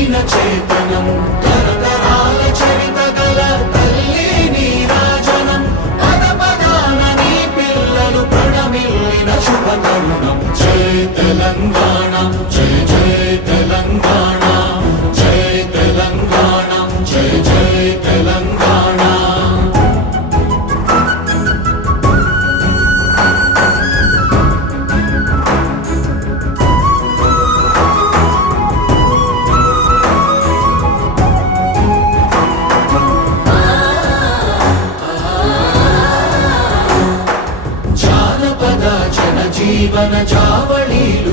దీన చేతనం తరతరాల చరిత గల తల్లి నీరాజనం పద పదాన నీ పిల్లలు ప్రణమిల్లిన శుభ తరుణం జై తెలంగాణ జై జై తెలంగాణ జై తెలంగాణ జై జై తెలంగాణ జీవన జావళీలు